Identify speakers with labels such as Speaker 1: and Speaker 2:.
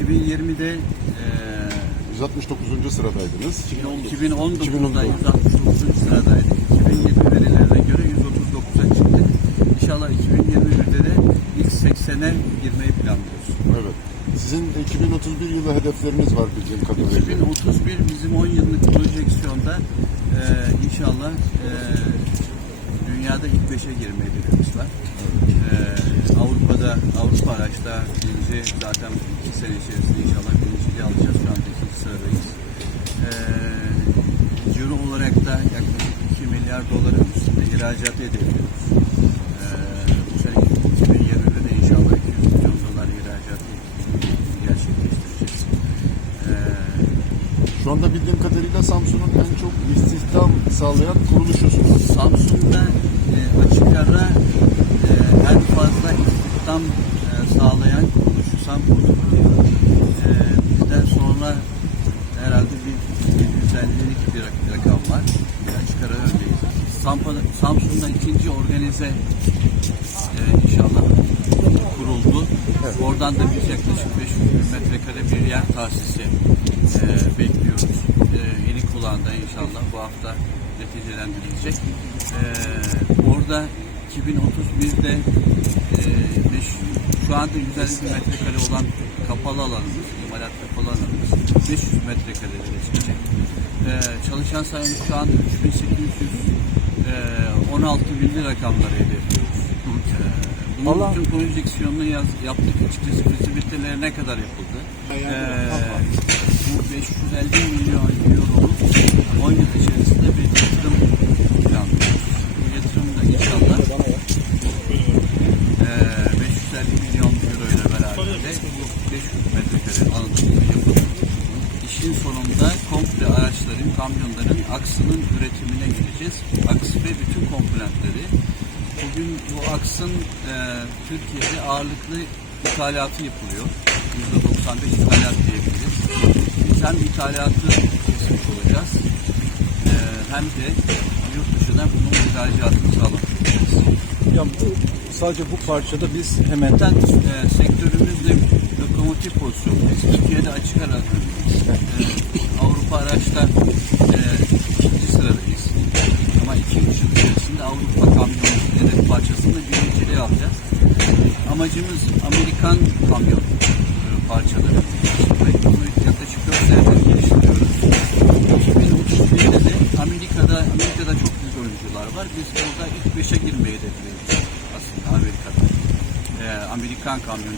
Speaker 1: 2020'de e,
Speaker 2: 169. sıradaydınız.
Speaker 1: 2019'da
Speaker 2: 2019'da.
Speaker 1: 169. sıradaydık. 2020 verilerine göre 139'a çıktık. İnşallah 2021'de de ilk 80'e girmeyi planlıyoruz.
Speaker 2: Evet. Sizin 2031 yılı hedefleriniz var bildiğim kadarıyla.
Speaker 1: 2031 bizim 10 yıllık projeksiyonda e, inşallah e, dünyada ilk 5'e girme hedefimiz var. E, Avrupa'da, Avrupa araçta birinci zaten 2 sene içerisinde inşallah birinciliği alacağız. Şu anda ikinci sıradayız. E, Euro olarak da yaklaşık 2 milyar doların üstünde ihracat hedefliyoruz. E, bu sene 2020'de de inşallah 200 milyon dolar ihracat gerçekleştireceğiz. E,
Speaker 2: Şu anda bildiğim kadarıyla Samsun'un en çok istihdam sağlayan kuruluşusunuz.
Speaker 1: Samsun'da e, açık ara e, en fazla istihdam e, sağlayan kuruluşu Samsun. E, bizden sonra herhalde bir 750'lik bir rak- rakam var. Açık ara öndeyiz. Samsun'da ikinci organize e, inşallah kuruldu. Oradan da biz yaklaşık 500 bin metrekare bir yer tahsisi e, bekliyoruz. E, kulağında inşallah bu hafta neticelendirilecek. E, orada 2031'de e, beş- şu anda 150 bin metrekare olan kapalı alanımız, imalat kapalı alanımız 500 metrekarelere çıkacak. E, çalışan sayımız şu anda 3800 e, 16 binli rakamları hedefliyoruz. E, bunun
Speaker 2: Allah-
Speaker 1: bütün projeksiyonunu yaz, yaptık açıkçası fizibiliteleri ne kadar yapıldı. E, bu 550 milyon euroluk 10 yıl içerisinde bir yatırım planlıyoruz. Bu yatırım da inşallah e, 550 milyon euro ile beraber de 500 metrekare alanında yapılıp işin sonunda komple araçların, kamyonların aksının üretimine gireceğiz. Aks ve bütün komponentleri. Bugün bu aksın e, Türkiye'de ağırlıklı ithalatı yapılıyor. %95 ithalat diyebiliriz. Biz hem ithalatı kesmiş olacağız hem de yurt dışına bunun ihracatını sağlayacağız.
Speaker 3: Ya bu sadece bu parçada biz hemen
Speaker 1: Zaten e, sektörümüzde lokomotif pozisyondayız. Türkiye'de açık ara. E, Avrupa araçta e, ikinci sıradayız. Ama iki üç yıl içerisinde Avrupa kamyon hedef parçasında birinciliği alacağız. Amacımız Amerikan kamyon e, parçaları. Ve Bunu yaklaşık 4 senedir geliştiriyoruz. 2031'de de Amerika'da Amerika'da çok büyük oyuncular var. Biz burada ilk 5'e girmeyi hedefliyoruz aslında Amerika'da. Ee, Amerikan kamyon